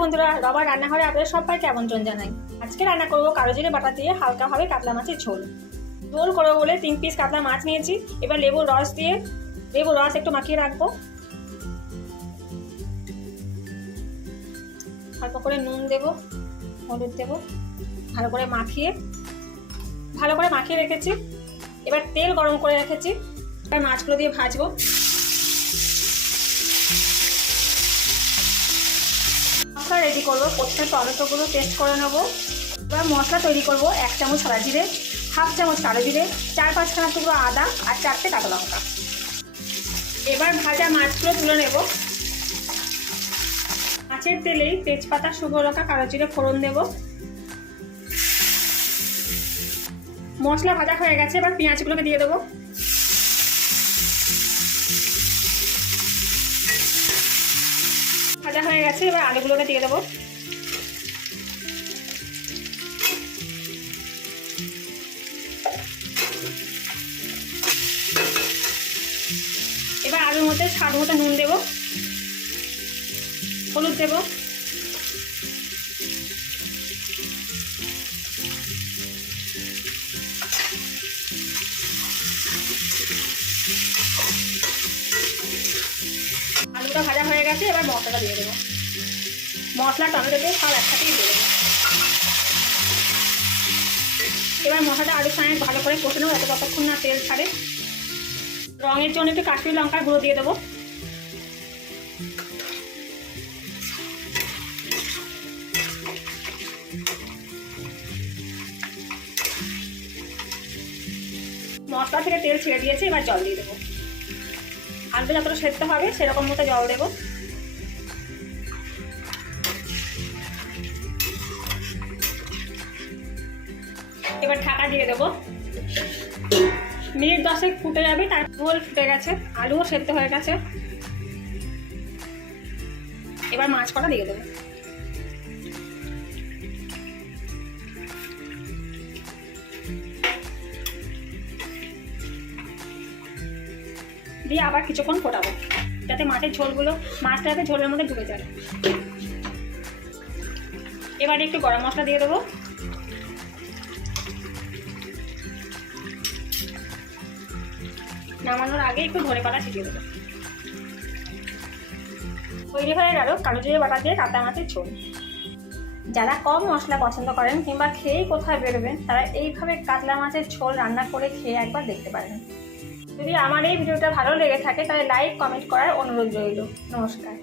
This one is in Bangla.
বন্ধুরা, রবার রান্নাঘরে আপনাদের সবাইকে আমন্ত্রণ জানাই। আজকে রান্না করব কালো জিরে বাটা দিয়ে হালকাভাবে কাতলা মাছের ঝোল। ঝোল করব বলে তিন পিস কাতলা মাছ নিয়েছি। এবার লেবুর রস দিয়ে, লেবুর রস একটু মাখিয়ে রাখব। অল্প করে নুন দেব, হলুদ দেব, ভালো করে মাখিয়ে, ভালো করে মাখিয়ে রেখেছি। এবার তেল গরম করে রেখেছি। এবার মাছগুলো দিয়ে ভাজবো। রেডি করব। প্রথমে টমেটোগুলো পেস্ট করে নেব। এবার মশলা তৈরি করব এক চামচ সাদা জিরে, হাফ চামচ কালো জিরে, চার পাঁচখানা টুকরো আদা আর চারটে কাঁচা লঙ্কা। এবার ভাজা মাছগুলো তুলে নেব। মাছের তেলেই তেজপাতা, শুকনো লঙ্কা, কালো জিরে ফোড়ন দেব। মশলা ভাজা হয়ে গেছে, এবার পেঁয়াজগুলোকে দিয়ে দেবো। হয়ে গেছে, এবার আলুগুলোকে দিয়ে দেবো। এবার আলুর মধ্যে স্বাদ মতো নুন দেবো, হলুদ দেবো। আলুটা ভাজা হয়ে গেছে, এবার মশলাটা দিয়ে দেবো। মশলা টমেটো দিয়ে সব একসাথেই দিয়ে দেবো। এবার মশলাটা আলুর সঙ্গে ভালো করে কষে নেব এত ততক্ষণ না তেল ছাড়ে। রঙের জন্য একটু কাশ্মীর লঙ্কার গুঁড়ো দিয়ে দেবো। মশলা থেকে তেল ছেড়ে দিয়েছে, এবার জল দিয়ে দেবো। আলুটা যতটা সেদ্ধ হবে, সেরকম মতো জল দেবো। এবার ঢাকা দিয়ে দেবো। মিনিট দশেক ফুটে যাবে, তার ঝোল ফুটে গেছে, আলুও সেদ্ধ হয়ে গেছে। এবার মাছ কটা দিয়ে দেবো। দিয়ে আবার কিছুক্ষণ ফোটাবো, যাতে মাছের ঝোলগুলো, মাছটা যাতে ঝোলের মধ্যে ঢুকে যায়। এবারে একটু গরম মশলা দিয়ে দেবো। নামানোর আগে একটু ধরে পাতা ছিটিয়ে দেবো। তৈরি হয়ে গেল কালো জিরে বাটা দিয়ে কাঁচা মাছের ঝোল। যারা কম মশলা পছন্দ করেন কিংবা খেয়েই কোথায় বেরোবেন, তারা এইভাবে কাতলা মাছের ঝোল রান্না করে খেয়ে একবার দেখতে পারেন। যদি আমার এই ভিডিওটা ভালো লেগে থাকে, তাহলে লাইক কমেন্ট করার অনুরোধ রইল। নমস্কার।